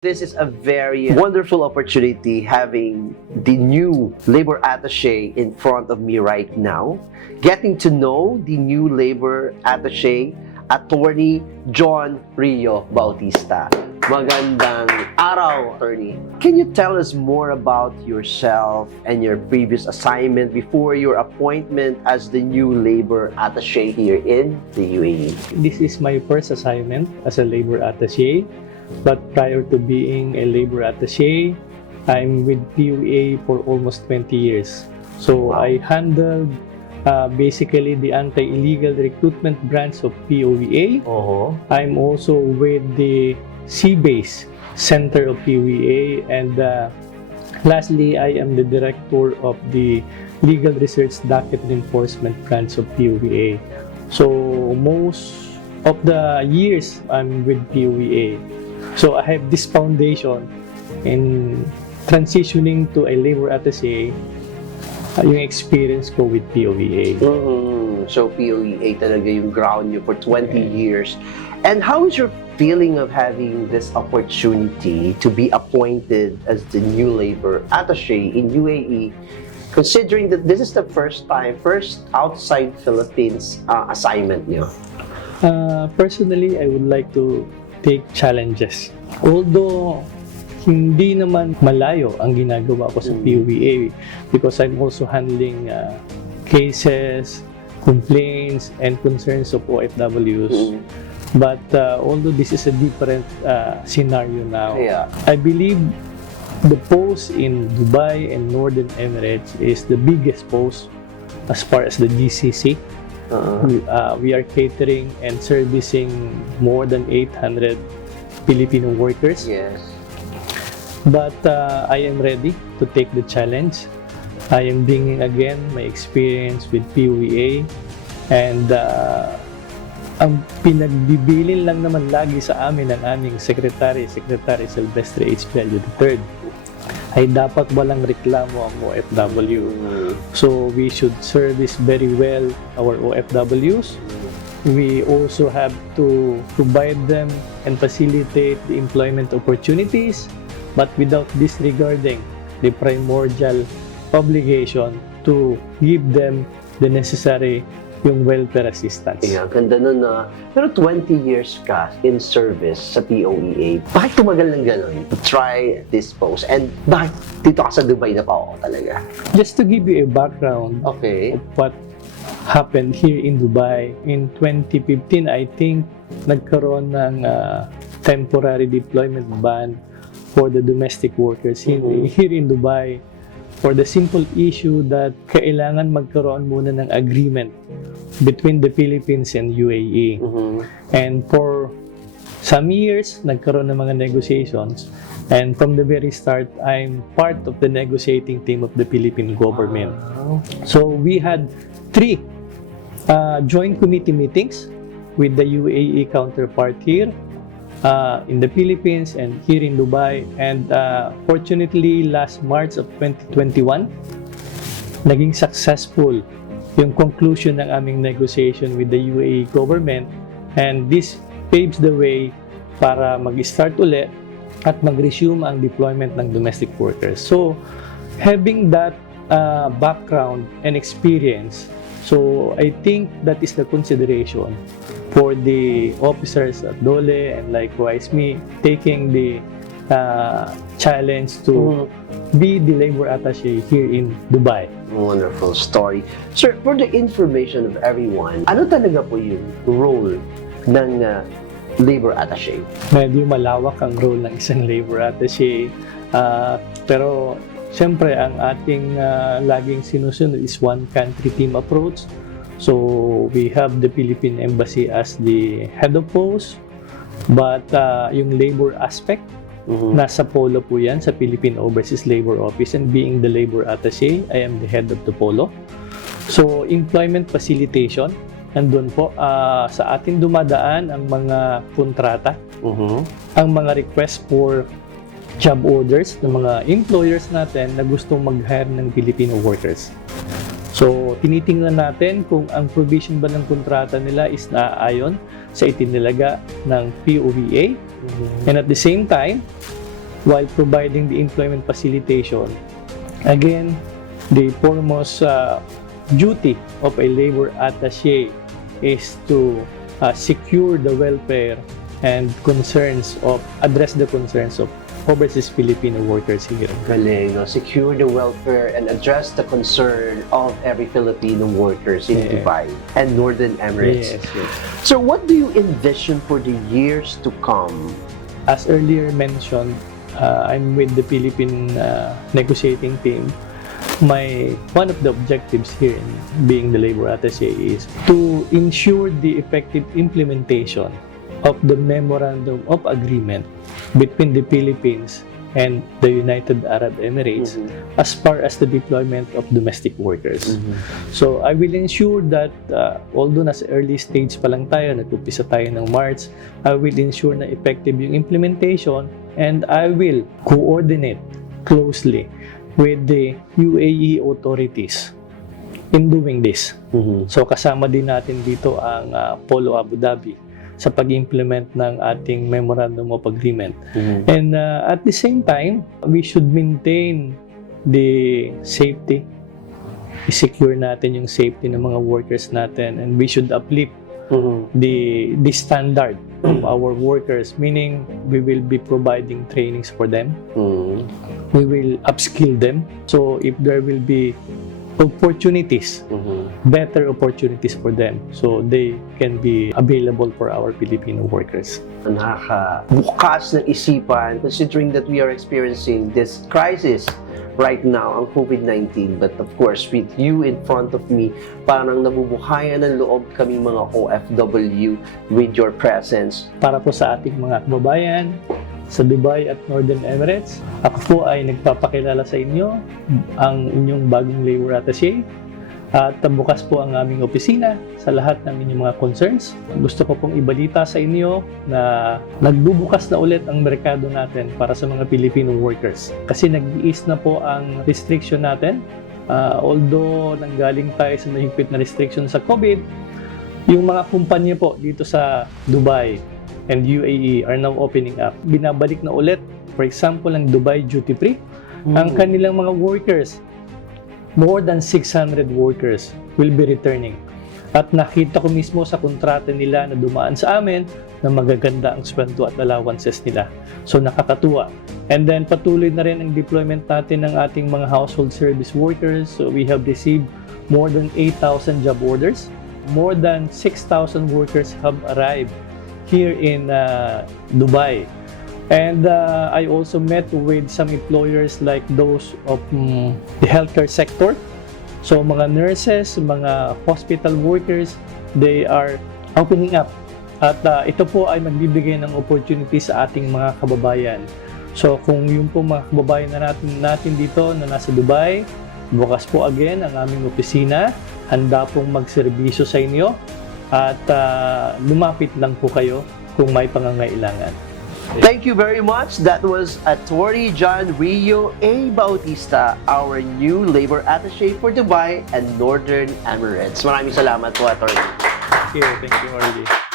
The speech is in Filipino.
This is a very wonderful opportunity having the new labor attaché in front of me right now. Getting to know the new labor attaché, Attorney John Rio Bautista. Magandang araw, Attorney. Can you tell us more about yourself and your previous assignment before your appointment as the new labor attaché here in the UAE? This is my first assignment as a labor attaché. But prior to being a labor attaché, I'm with POEA for almost 20 years. So I handled basically the anti-illegal recruitment branch of POEA. I'm also with the Sea-Base Center of POEA, and lastly, I am the director of the Legal Research Docket and Enforcement branch of POEA. So most of the years I'm with POEA. So I have this foundation in transitioning to a labor attaché, yung experience ko with POEA. So POEA talaga yung ground nyo for 20 years. And how is your feeling of having this opportunity to be appointed as the new labor attaché in UAE, considering that this is the first outside Philippines assignment nyo? Personally, I would like to take challenges. Although hindi naman malayo ang ginagawa ko sa POEA, because I'm also handling cases, complaints, and concerns of OFWs. But although this is a different scenario now, I believe the post in Dubai and Northern Emirates is the biggest post as far as the GCC. We are catering and servicing more than 800 Filipino workers. Yes. But I am ready to take the challenge. I am bringing again my experience with POEA, and ang pinagbibilin lang naman lagi sa amin ng aming Secretary Silvestre H. Pello III, ay dapat walang reklamo ang OFW. So we should service very well our OFWs. We also have to provide them and facilitate the employment opportunities, but without disregarding the primordial obligation to give them the necessary yung welfare assistance. Yeah, ganda nun na. Pero 20 years ka in service sa POEA. Bakit tumagal ng gano'n to try this post? And bakit dito ka sa Dubai na pa ako talaga? Just to give you a background of what happened here in Dubai, in 2015, I think, nagkaroon ng temporary deployment ban for the domestic workers here in Dubai, for the simple issue that kailangan magkaroon muna ng agreement between the Philippines and UAE. And for some years, nagkaroon ng mga negotiations. And from the very start, I'm part of the negotiating team of the Philippine government. So we had 3 joint committee meetings with the UAE counterpart here in the Philippines and here in Dubai. And fortunately, last March of 2021, naging successful yung conclusion ng aming negotiation with the UAE government, and this paves the way para mag-start ulit at mag-resume ang deployment ng domestic workers. So, having that background and experience, so I think that is the consideration for the officers at DOLE, and likewise me taking the challenge to be the labor attaché here in Dubai. Wonderful story. Sir, for the information of everyone, ano talaga po yung role ng labor attaché? Medyo malawak ang role ng isang labor attaché, pero siyempre ang ating laging sinusunod is one country team approach. So we have the Philippine Embassy as the head of post, but yung labor aspect, nasa POLO po yan, sa Philippine Overseas Labor Office, and being the labor attaché, I am the head of the POLO. So employment facilitation, nandun po sa atin dumadaan ang mga kontrata, ang mga request for job orders ng mga employers natin na gustong mag-hire ng Filipino workers. So, tinitingnan natin kung ang provision ba ng kontrata nila is naaayon sa itinilaga ng POEA. And at the same time, while providing the employment facilitation. Again, the foremost duty of a labor attaché is to secure the welfare and address the concerns of overseas Filipino workers here. Galing, no? Secure the welfare and address the concern of every Filipino workers in Dubai and Northern Emirates. Yes. So what do you envision for the years to come? As earlier mentioned, I'm with the Philippine negotiating team. One of the objectives here in being the labor attaché is to ensure the effective implementation of the Memorandum of Agreement between the Philippines and the United Arab Emirates as far as the deployment of domestic workers. So I will ensure that although nasa early stage pa lang tayo, nag-umpisa tayo ng March, I will ensure na effective yung implementation, and I will coordinate closely with the UAE authorities in doing this. So kasama din natin dito ang POLO Abu Dhabi sa pag-implement ng ating Memorandum of Agreement. And at the same time, we should maintain the safety. I-secure natin yung safety ng mga workers natin, and we should uplift the standard of our workers, meaning we will be providing trainings for them. We will upskill them. So if there will be opportunities, better opportunities for them, so they can be available for our Filipino workers. Nakakabukas ng isipan considering that we are experiencing this crisis right now, ang COVID-19. But of course, with you in front of me, parang nabubuhayan ng loob kami mga OFW with your presence. Para po sa ating mga kababayan sa Dubai at Northern Emirates, ako po ay nagpapakilala sa inyo ang inyong bagong labor attaché, at bukas po ang aming opisina sa lahat ng inyong mga concerns. Gusto ko pong ibalita sa inyo na nagbubukas na ulit ang merkado natin para sa mga Filipino workers, kasi nag-iis na po ang restriction natin. Although nanggaling tayo sa mahigpit na restriction sa COVID, yung mga kumpanya po dito sa Dubai and UAE are now opening up. Binabalik na ulit, for example, ang Dubai duty free. Ang kanilang mga workers, more than 600 workers will be returning. At nakita ko mismo sa kontrata nila na dumaan sa amin na magaganda ang sweldo at allowances nila. So nakakatuwa. And then patuloy na rin ang deployment natin ng ating mga household service workers. So we have received more than 8,000 job orders. More than 6,000 workers have arrived here in Dubai. And I also met with some employers like those of the healthcare sector. So mga nurses, mga hospital workers, they are opening up. At ito po ay magbibigay ng opportunity sa ating mga kababayan. So kung yung po mga kababayan na natin dito na nasa Dubai, bukas po again ang aming opisina, handa pong magserbisyo sa inyo, at lumapit lang po kayo kung may pangangailangan. Thank you very much. That was Atty. John Rio A. Bautista, our new labor attaché for Dubai and Northern Emirates. Maraming salamat po, Atty. Thank you, Orly.